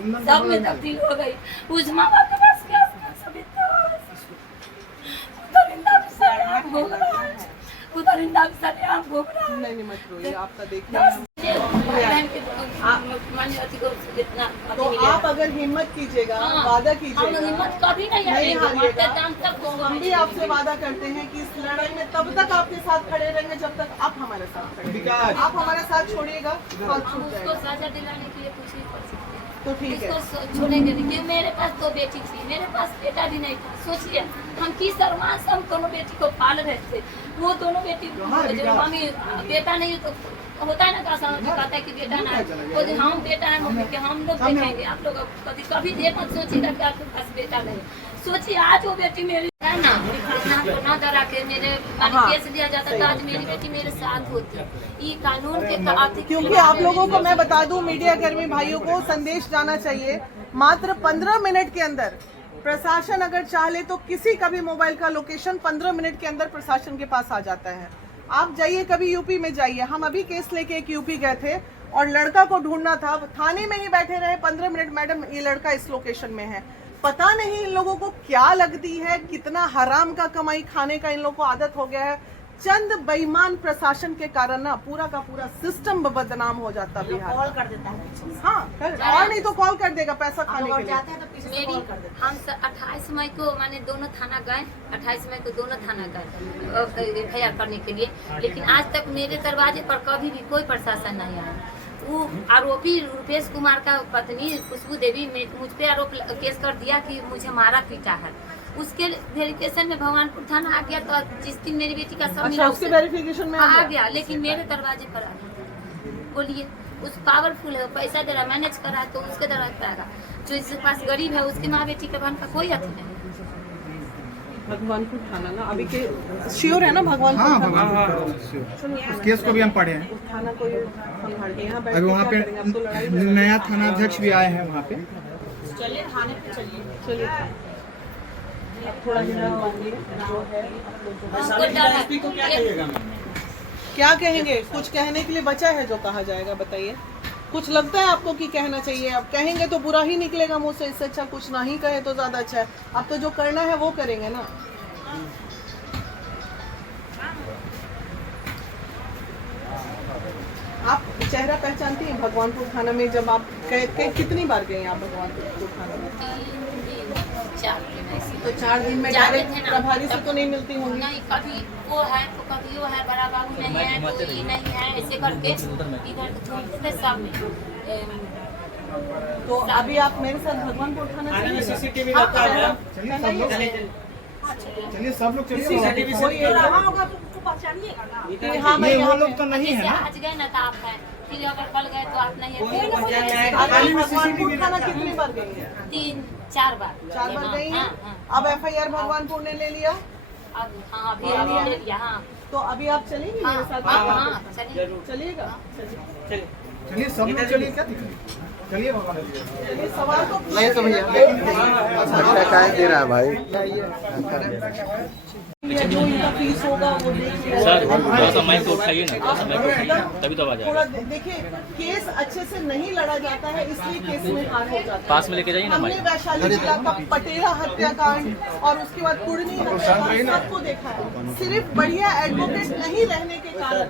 सब में तब्दील हो गई। उस माँ बाप के पास क्या सभी उधर इंदा भी सरेआम घूम रहा है, उधर इंदा भी सरेआम घूम रहा है। नहीं मत रोइए, आपका देखिए। तो आप अगर हिम्मत कीजिएगा, वादा कीजिएगा, हिम्मत कभी नहीं हारिएगा, तो हम भी आपसे वादा करते हैं कि इस लड़ाई में तब तक आपके साथ खड़े रहेंगे जब तक आप हमारे साथ खड़े रहेंगे। आप हमारे साथ छोड़िएगा तो छूट जाएगा। सजा दिलाने के लिए कुछ भी कर सकते हैं, तो ठीक है, इसको छोड़ेंगे नहीं। क्योंकि मेरे पास तो बेटी थी, मेरे पास बेटा भी नहीं था। सोचिए हम किस अरमान से हम दोनों बेटी को पाल रहे थे। वो दोनों बेटी मम्मी बेटा नहीं तो होता है ना, का कहता है कि बेटा ना है, वो हम बेटा है मम्मी के, हम लोग देखेंगे। आप लोग कभी कभी ये मत सोचिएगा कि आपके पास बेटा नहीं। सोचिए आज वो बेटी मेरी है ना, ना डरा के मेरे केस दिया जाता था, आज मेरी बेटी मेरे साथ होती। ये कानून के क्योंकि आप लोगों को मैं बता दूं, मीडिया कर्मी भाइयों को संदेश जाना चाहिए, मात्र 15 मिनट के अंदर प्रशासन अगर चाहे तो किसी का भी मोबाइल का लोकेशन 15 मिनट के अंदर प्रशासन के पास आ जाता है। आप जाइए कभी यूपी में जाइए, हम अभी केस लेके एक यूपी गए थे और लड़का को ढूंढना था, थाने में ही बैठे रहे 15 मिनट, मैडम ये लड़का इस लोकेशन में है। पता नहीं इन लोगों को क्या लगती है, कितना हराम का कमाई खाने का इन लोगों को आदत हो गया है। चंद बेईमान प्रशासन के कारण ना पूरा का पूरा सिस्टम बदनाम हो जाता है। बिहार कॉल कर देता है, हाँ और नहीं तो कॉल कर देगा पैसा खाने के लिए। जाते हैं तो पीछे से कॉल कर देता है। हम 28 मई को माने दोनों थाना गए, 28 मई को दोनों थाना गए FIR करने के लिए, लेकिन आज तक मेरे दरवाजे पर कभी भी कोई प्रशासन नहीं आया। वो आरोपी रुपेश कुमार का पत्नी खुशबू देवी मुझ पे आरोप केस कर दिया कि मुझे मारा पीटा है। उसके वेरिफिकेशन में भगवानपुर थाना आ गया, तो जिस दिन मेरी बेटी का सब अच्छा, उसके वेरिफिकेशन में आ गया, लेकिन मेरे दरवाजे पर आ गया। बोलिए उस पावरफुल है, पैसा दे रहा, मैनेज कर रहा है, तो उसके दरवाजे पर आएगा। जो जिसके पास गरीब है उसके माँ बेटी के बहन का कोई अथी नहीं। भगवानपुर थाना ना अभी के श्योर है ना, भगवानपुर हाँ, थाना? उस केस को भी हम पढ़े हैं। थाना कोई संभाल के यहाँ बैठ अभी के वहाँ क्या पे करेंगे? अब तो लड़ाई नया थाना अध्यक्ष भी आए हैं वहाँ पे। चलिए थाने पे चलिए। चलिए अब थोड़ा हिम्मत मांगिए, जो है क्या कहेंगे? कुछ कहने के लिए बचा है जो कहा जाएगा, बताइए। कुछ लगता है आपको कि कहना चाहिए? अब कहेंगे तो बुरा ही निकलेगा मुंह से, इससे अच्छा कुछ ना ही कहे तो ज्यादा अच्छा है। अब तो जो करना है वो करेंगे ना। आप चेहरा पहचानती हैं भगवानपुर थाना में? जब आप कितनी बार गए आप भगवानपुर थाना में? 4 दिन ऐसे। तो 4 दिन में डायरेक्ट प्रभारी से तो नहीं मिलती होंगी? नहीं, कभी वो है तो कभी वो है, बड़ा बाबू नहीं है तो ये नहीं है, ऐसे करके इधर घूमते थे सब में। तो अभी आप मेरे साथ भगवानपुर थाना चलिए सब लोग चलिए। होगा तो उसको पहचानिएगा ना। हाँ मैं वो लोग तो नहीं है ना। आज गए ना तो आप है, फिर अगर कल गए तो आप नहीं है। भगवानपुर थाना कितनी बार गई हैं? 3-4 बार। 4 बार गई हैं। हाँ। अब FIR भगवानपुर ने ले लिया, अब हाँ अभी ले लिया। हाँ तो अभी आप चलेंगे मेरे साथ? हाँ चलिए। चलिएगा। चलिए सब लोग चलिए, क्या दिक्कत है? चलिए भगवान। चलिए सवाल तो नहीं तो भैया धक्का काहे दे रहा है भाई? जो इनका फीस होगा वो देख लिया। सर थोड़ा सा माइक तो उठाइए ना, थोड़ा सा माइक उठाइए तभी तो आवाज थोड़ा आएगा। देखिए, केस अच्छे से नहीं लड़ा जाता है, इसलिए केस में हार हो जाता है। पास में लेके जाइए ना हमने माइक। वैशाली जिला का पटेरा हत्याकांड और उसके बाद कुर्नी हत्याकांड सबको देखा है। सिर्फ बढ़िया एडवोकेट नहीं रहने के कारण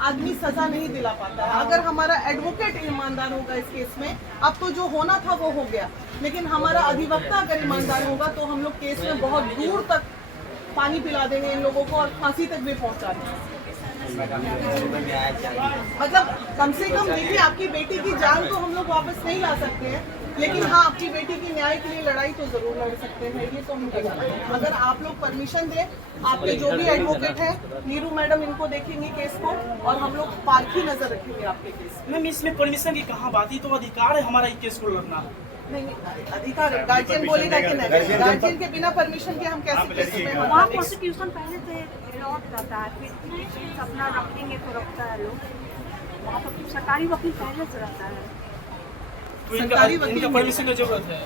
आदमी सजा नहीं दिला पाता है। अगर हमारा एडवोकेट ईमानदार होगा इस केस में, अब तो जो होना था वो हो गया, लेकिन हमारा अधिवक्ता अगर ईमानदार होगा तो हम लोग केस में बहुत दूर तक पानी पिला देंगे इन लोगों को और फांसी तक भी पहुंचा देंगे। मतलब कम से कम देखिए, आपकी बेटी की जान तो हम लोग वापस नहीं ला सकते हैं, लेकिन हाँ आपकी बेटी की न्याय के लिए लड़ाई तो जरूर लड़ सकते हैं। ये तो हम कह सकते हैं, अगर आप लोग परमिशन दें, आपके जो भी एडवोकेट हैं, नीरू मैडम इनको देखेंगे केस को और हम लोग पारखी नजर रखेंगे आपके केस में। मैम इसमें परमिशन की कहाँ बात, ही तो अधिकार है हमारा केस को लड़ना। नहीं अधिकार गार्जियन बोलेगा कि नहीं, गार्जियन के बिना परमिशन के हम कैसे केस में वहाँ प्रोसिक्यूशन पहले से लौट जाता है, फिर अपना रखेंगे तो रखता है लोग। वहाँ पर सरकारी वकील पहले से रहता है। तो इनका परमिशन की जरूरत है।